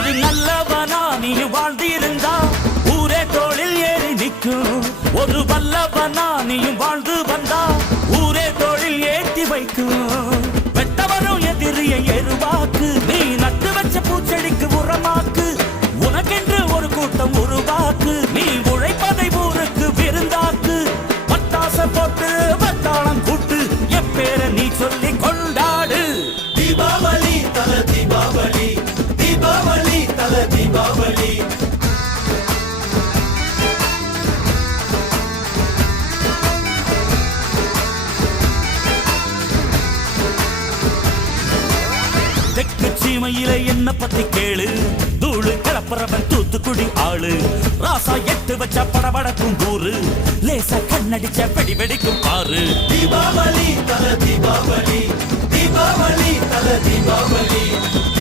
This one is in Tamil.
ஒரு நல்லவனா நீ வாழ்ந்திருந்தா ஊரே தோளில் ஏறி நிற்கும். ஒரு வல்லவனா நீயும் வாழ்ந்து வந்தா ஊரே தோளில் ஏற்றி வைக்கும். வெட்டவரும் எதிரியை எருவாக்கு, நீ நட்டு வச்ச பூச்செடிக்கு உரமாக்கு. உனக்கென்று ஒரு கூட்டம் உருவாக்கு, நீ உழைப்பதை ஊருக்கு விருந்தாக்கு. பட்டாச போட்டு வட்டாளம் கூட்டு, எப்பேர நீ சொல்லி கொண்டாடு. தீபாவளி தல தீபாவளி, தீபாவளி தல தீபாவளி. தெற்கு சீமையில என்ன பத்தி கேளு, தூளு கிளப்புறவன் தூத்துக்குடி ஆளு. ராசா எட்டு வச்ச படபடக்கும் ஊரு, லேசா கண்ணடிச்ச வெடி வெடிக்கும் பாரு. தீபாவளி தல தீபாவளி, தீபாவளி தல தீபாவளி.